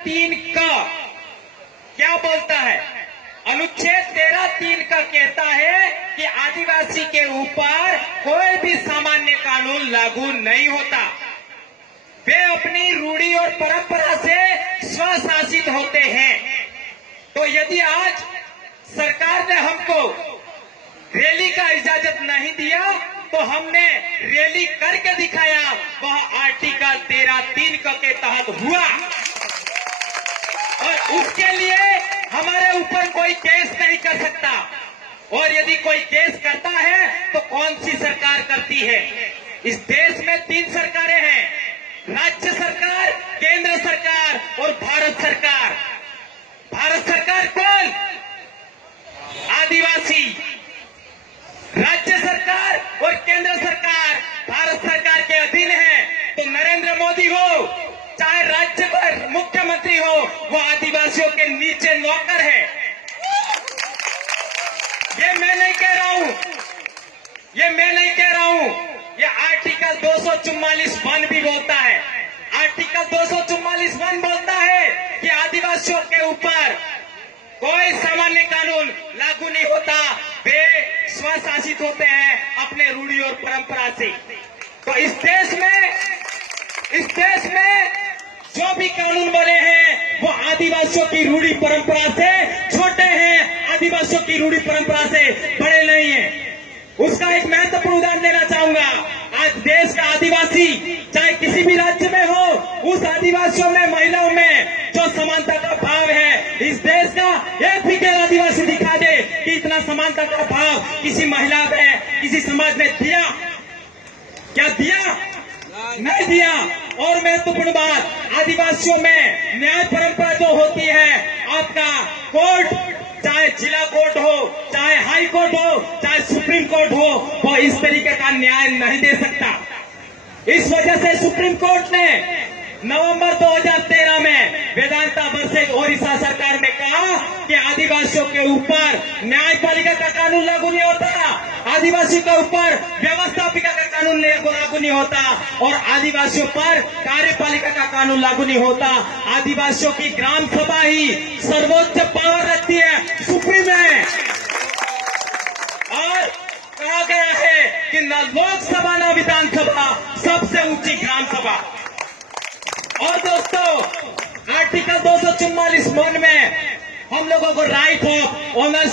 13(3) का क्या बोलता है? अनुच्छेद 13(3) का कहता है कि आदिवासी के ऊपर कोई भी सामान्य कानून लागू नहीं होता। वे अपनी रूढ़ी और परंपरा से स्वशासित होते हैं। तो यदि आज सरकार ने हमको रैली का इजाजत नहीं दिया तो हमने रैली करके दिखाया, वह आर्टिकल 13(3) के तहत हुआ। और उसके लिए हमारे ऊपर कोई केस नहीं कर सकता। और यदि कोई केस करता है तो कौन सी सरकार करती है? इस देश में 3 सरकारें हैं, राज्य सरकार, केंद्र सरकार और भारत सरकार। भारत सरकार कौन? आदिवासी। राज्य सरकार और केंद्र सरकार भारत सरकार के अधीन है। तो नरेंद्र मोदी हो चाहे राज्य का मुख्यमंत्री हो, वो आदिवासियों के नीचे नौकर है। ये मैं नहीं कह रहा हूं, ये आर्टिकल 244(1) भी बोलता है। आर्टिकल 244(1) बोलता है कि आदिवासियों के ऊपर कोई सामान्य कानून लागू नहीं होता, वे स्वशासित होते हैं अपने रूढ़ी और परंपरा से। तो इस देश में जो भी कानून बने हैं वो आदिवासियों की रूढ़ी परंपरा से छोटे हैं, आदिवासियों की रूढ़ी परंपरा से बड़े नहीं हैं। उसका एक महत्वपूर्ण उदाहरण देना चाहूंगा। आज देश का आदिवासी चाहे किसी भी राज्य में हो, उस आदिवासियों में, महिलाओं में जो समानता का भाव है, इस देश का एक भी गैर आदिवासी दिखा दे कि इतना समानता का भाव किसी महिला में, किसी समाज ने दिया? क्या दिया? नहीं दिया। और महत्वपूर्ण बात, आदिवासियों में न्याय परंपरा जो होती है, आपका कोर्ट, चाहे जिला कोर्ट हो, चाहे हाई कोर्ट हो, चाहे सुप्रीम कोर्ट हो, वो इस तरीके का न्याय नहीं दे सकता। इस वजह से सुप्रीम कोर्ट ने नवंबर 2013 में वेदांता वर्सेस ओडिशा सरकार ने कहा कि आदिवासियों के ऊपर न्यायपालिका का कानून लागू नहीं होता, आदिवासियों के ऊपर व्यवस्थापिका का कानून लागू नहीं होता और आदिवासियों पर कार्यपालिका का कानून लागू नहीं होता। आदिवासियों की ग्राम सभा ही सर्वोच्च पावर रखती है, सुप्रीम है। और कहा गया है कि न लोकसभा न विधानसभा, सबसे ऊंची ग्राम सभा। और दोस्तों, आर्टिकल 244(1) में हम लोगों को राइट ऑफ ऑनर